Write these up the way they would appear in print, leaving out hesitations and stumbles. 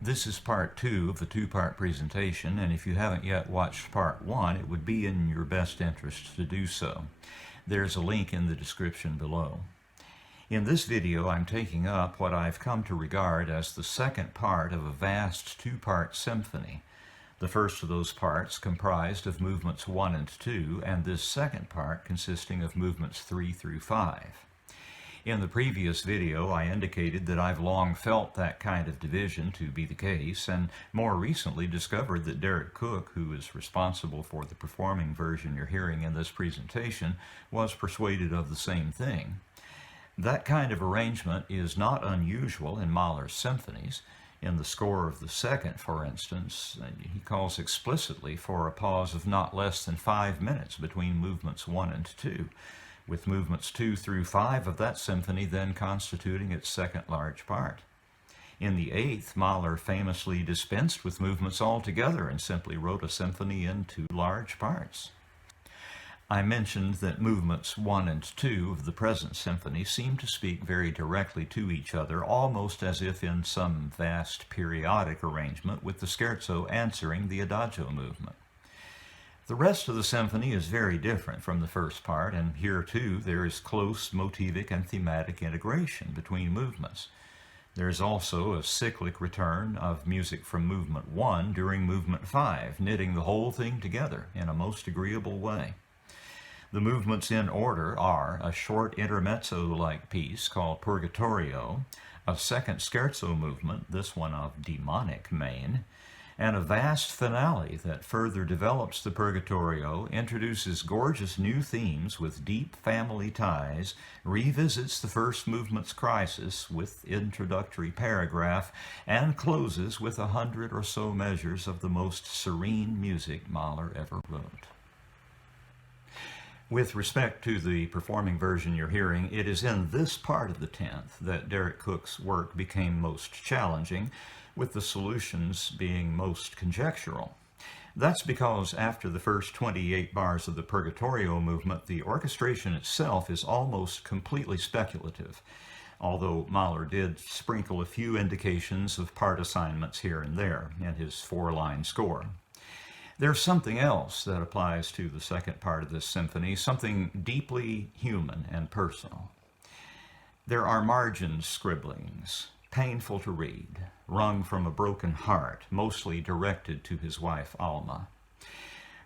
This is part 2 of the two-part presentation, and if you haven't yet watched part 1, it would be in your best interest to do so. There's a link in the description below. In this video, I'm taking up what I've come to regard as the second part of a vast two-part symphony. The first of those parts comprised of movements 1 and 2, and this second part consisting of movements 3 through 5. In the previous video, I indicated that I've long felt that kind of division to be the case, and more recently discovered that Deryck Cooke, who is responsible for the performing version you're hearing in this presentation, was persuaded of the same thing. That kind of arrangement is not unusual in Mahler's symphonies. In the score of the second, for instance, he calls explicitly for a pause of not less than 5 minutes between movements 1 and 2. With movements 2 through 5 of that symphony then constituting its second large part. In the eighth, Mahler famously dispensed with movements altogether and simply wrote a symphony in 2 large parts. I mentioned that movements 1 and 2 of the present symphony seem to speak very directly to each other, almost as if in some vast periodic arrangement, with the scherzo answering the adagio movement. The rest of the symphony is very different from the first part, and here too there is close motivic and thematic integration between movements. There is also a cyclic return of music from movement 1 during movement 5, knitting the whole thing together in a most agreeable way. The movements in order are a short intermezzo-like piece called Purgatorio, a second scherzo movement, this one of demonic main, and a vast finale that further develops the Purgatorio, introduces gorgeous new themes with deep family ties, revisits the first movement's crisis with introductory paragraph, and closes with 100 or so measures of the most serene music Mahler ever wrote. With respect to the performing version you're hearing, it is in this part of the 10th that Deryck Cooke's work became most challenging, with the solutions being most conjectural. That's because after the first 28 bars of the Purgatorio movement, the orchestration itself is almost completely speculative, although Mahler did sprinkle a few indications of part assignments here and there in his 4-line score. There's something else that applies to the second part of this symphony, something deeply human and personal. There are margin scribblings, painful to read, wrung from a broken heart, mostly directed to his wife Alma.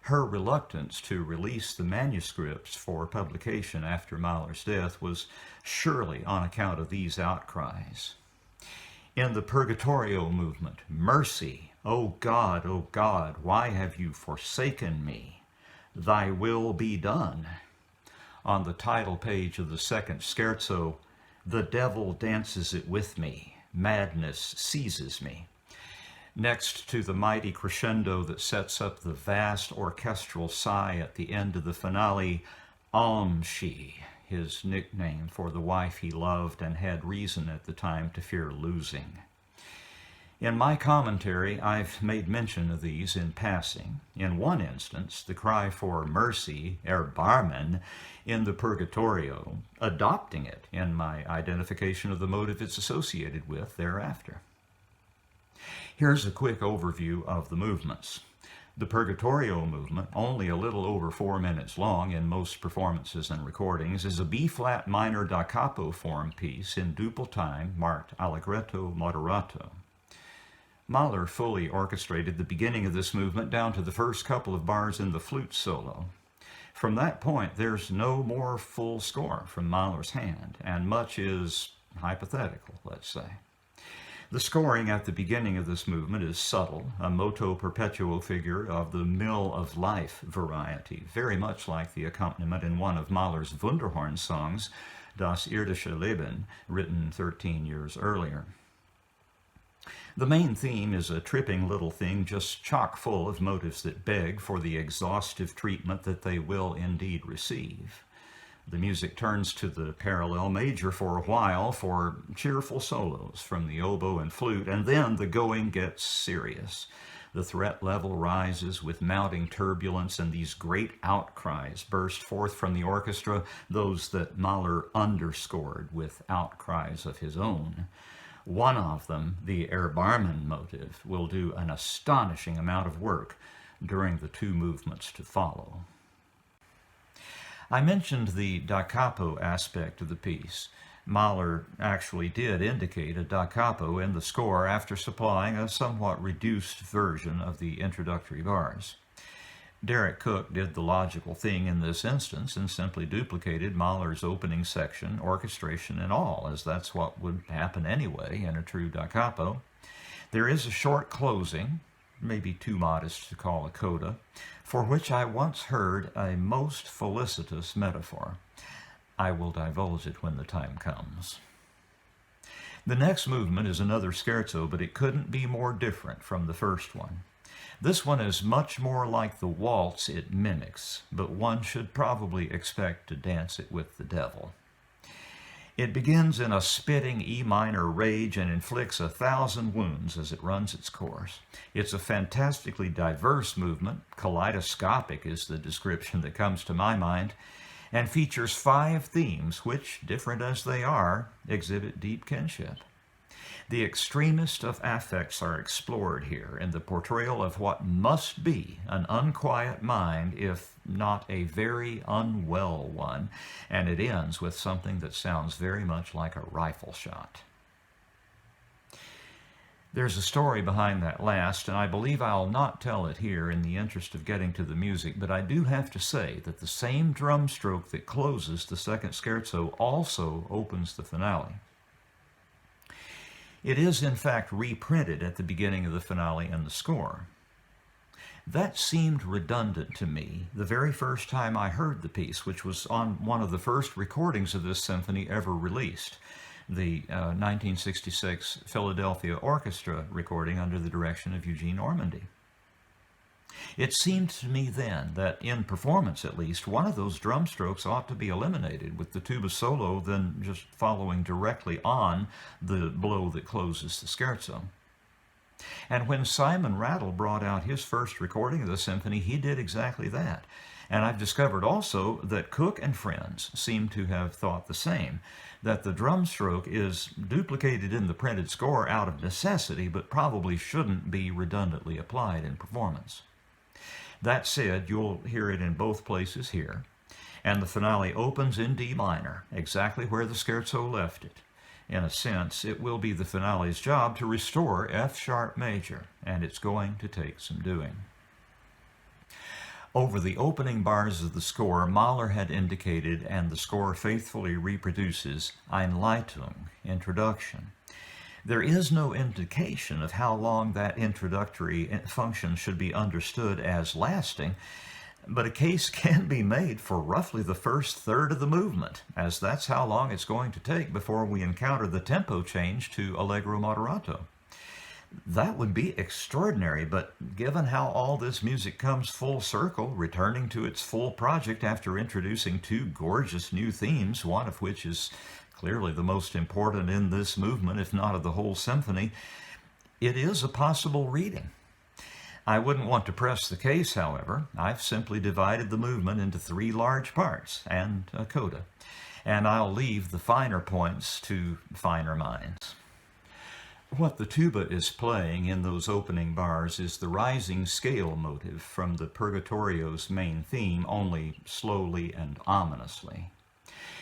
Her reluctance to release the manuscripts for publication after Mahler's death was surely on account of these outcries. In the Purgatorio movement, mercy, O God, why have you forsaken me? Thy will be done. On the title page of the second scherzo, the devil dances it with me, madness seizes me. Next to the mighty crescendo that sets up the vast orchestral sigh at the end of the finale, Almschi, his nickname for the wife he loved and had reason at the time to fear losing. In my commentary, I've made mention of these in passing. In one instance, the cry for mercy, Erbarmen, in the Purgatorio, adopting it in my identification of the motive it's associated with thereafter. Here's a quick overview of the movements. The Purgatorio movement, only a little over 4 minutes long in most performances and recordings, is a B-flat minor da capo form piece in duple time marked allegretto moderato. Mahler fully orchestrated the beginning of this movement down to the first couple of bars in the flute solo. From that point, there's no more full score from Mahler's hand, and much is hypothetical, let's say. The scoring at the beginning of this movement is subtle, a moto perpetuo figure of the mill of life variety, very much like the accompaniment in one of Mahler's Wunderhorn songs, Das irdische Leben, written 13 years earlier. The main theme is a tripping little thing just chock full of motives that beg for the exhaustive treatment that they will indeed receive. The music turns to the parallel major for a while for cheerful solos from the oboe and flute, and then the going gets serious. The threat level rises with mounting turbulence, and these great outcries burst forth from the orchestra, those that Mahler underscored with outcries of his own. One of them, the Erbarmen motive, will do an astonishing amount of work during the two movements to follow. I mentioned the da capo aspect of the piece. Mahler actually did indicate a da capo in the score after supplying a somewhat reduced version of the introductory bars. Deryck Cooke did the logical thing in this instance and simply duplicated Mahler's opening section, orchestration and all, as that's what would happen anyway in a true da capo. There is a short closing, maybe too modest to call a coda, for which I once heard a most felicitous metaphor. I will divulge it when the time comes. The next movement is another scherzo, but it couldn't be more different from the first one. This one is much more like the waltz it mimics, but one should probably expect to dance it with the devil. It begins in a spitting E minor rage and inflicts 1,000 wounds as it runs its course. It's a fantastically diverse movement, kaleidoscopic is the description that comes to my mind, and features 5 themes which, different as they are, exhibit deep kinship. The extremest of affects are explored here in the portrayal of what must be an unquiet mind, if not a very unwell one, and it ends with something that sounds very much like a rifle shot. There's a story behind that last, and I believe I'll not tell it here in the interest of getting to the music, but I do have to say that the same drum stroke that closes the second scherzo also opens the finale. It is, in fact, reprinted at the beginning of the finale in the score. That seemed redundant to me the very first time I heard the piece, which was on one of the first recordings of this symphony ever released, the 1966 Philadelphia Orchestra recording under the direction of Eugene Ormandy. It seemed to me then that, in performance at least, one of those drum strokes ought to be eliminated, with the tuba solo then just following directly on the blow that closes the scherzo. And when Simon Rattle brought out his first recording of the symphony, he did exactly that. And I've discovered also that Cooke and friends seem to have thought the same, that the drum stroke is duplicated in the printed score out of necessity, but probably shouldn't be redundantly applied in performance. That said, you'll hear it in both places here, and the finale opens in D minor, exactly where the scherzo left it. In a sense, it will be the finale's job to restore F sharp major, and it's going to take some doing. Over the opening bars of the score, Mahler had indicated, and the score faithfully reproduces, Einleitung, introduction. There is no indication of how long that introductory function should be understood as lasting, but a case can be made for roughly the first third of the movement, as that's how long it's going to take before we encounter the tempo change to Allegro moderato. That would be extraordinary, but given how all this music comes full circle, returning to its full project after introducing 2 gorgeous new themes, one of which is clearly the most important in this movement, if not of the whole symphony, it is a possible reading. I wouldn't want to press the case, however. I've simply divided the movement into 3 large parts and a coda, and I'll leave the finer points to finer minds. What the tuba is playing in those opening bars is the rising scale motive from the Purgatorio's main theme, only slowly and ominously.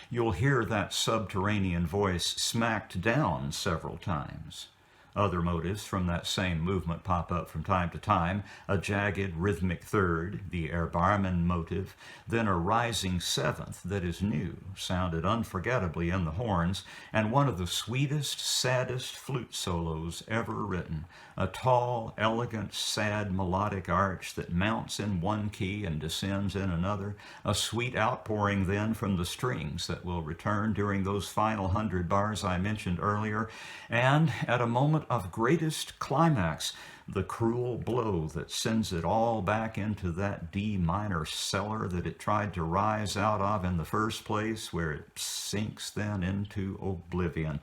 You'll hear that subterranean voice smacked down several times. Other motives from that same movement pop up from time to time, a jagged rhythmic third, the Erbarmen motive, then a rising seventh that is new, sounded unforgettably in the horns, and one of the sweetest, saddest flute solos ever written, a tall, elegant, sad melodic arch that mounts in one key and descends in another, a sweet outpouring then from the strings that will return during those final 100 bars I mentioned earlier, and at a moment of greatest climax, the cruel blow that sends it all back into that D minor cellar that it tried to rise out of in the first place, where it sinks then into oblivion,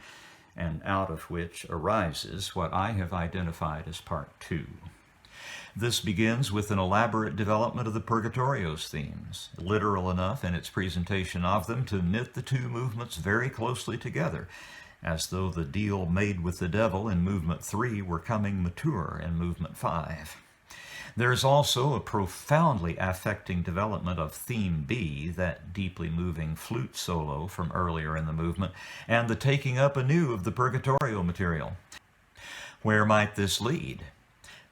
and out of which arises what I have identified as part 2. This begins with an elaborate development of the Purgatorio's themes, literal enough in its presentation of them to knit the 2 movements very closely together. as though the deal made with the devil in Movement 3 were coming mature in Movement 5. There is also a profoundly affecting development of Theme B, that deeply moving flute solo from earlier in the movement, and the taking up anew of the purgatorio material. Where might this lead?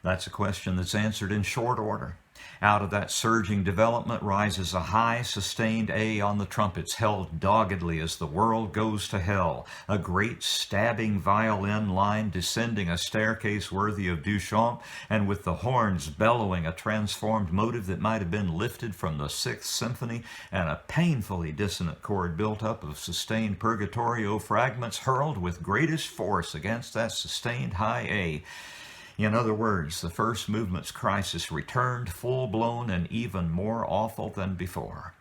That's a question that's answered in short order. Out of that surging development rises a high, sustained A on the trumpets, held doggedly as the world goes to hell, a great stabbing violin line descending a staircase worthy of Duchamp, and with the horns bellowing a transformed motive that might have been lifted from the Sixth Symphony, and a painfully dissonant chord built up of sustained purgatorio fragments hurled with greatest force against that sustained high A. In other words, the first movement's crisis returned, full-blown and even more awful than before.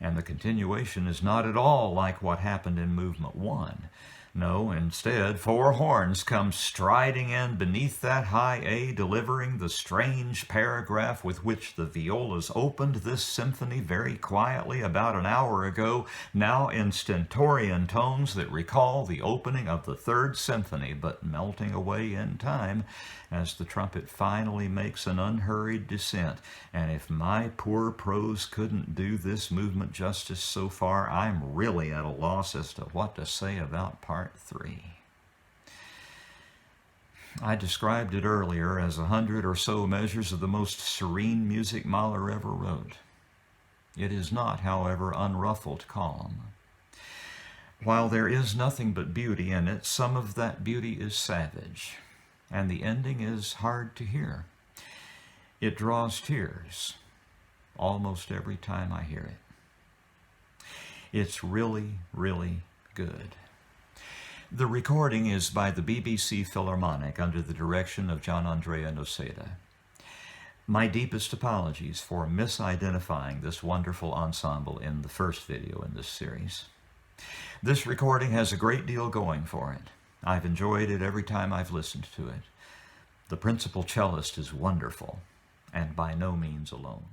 And the continuation is not at all like what happened in Movement 1. No, instead, four horns come striding in beneath that high A, delivering the strange paragraph with which the violas opened this symphony very quietly about an hour ago, now in stentorian tones that recall the opening of the Third Symphony, but melting away in time as the trumpet finally makes an unhurried descent. And if my poor prose couldn't do this movement justice so far, I'm really at a loss as to what to say about Part 3. I described it earlier as 100 or so measures of the most serene music Mahler ever wrote. It is not, however, unruffled calm. While there is nothing but beauty in it, some of that beauty is savage, and the ending is hard to hear. It draws tears almost every time I hear it. It's really, really good. The recording is by the BBC Philharmonic under the direction of Gianandrea Noseda. My deepest apologies for misidentifying this wonderful ensemble in the first video in this series. This recording has a great deal going for it. I've enjoyed it every time I've listened to it. The principal cellist is wonderful, and by no means alone.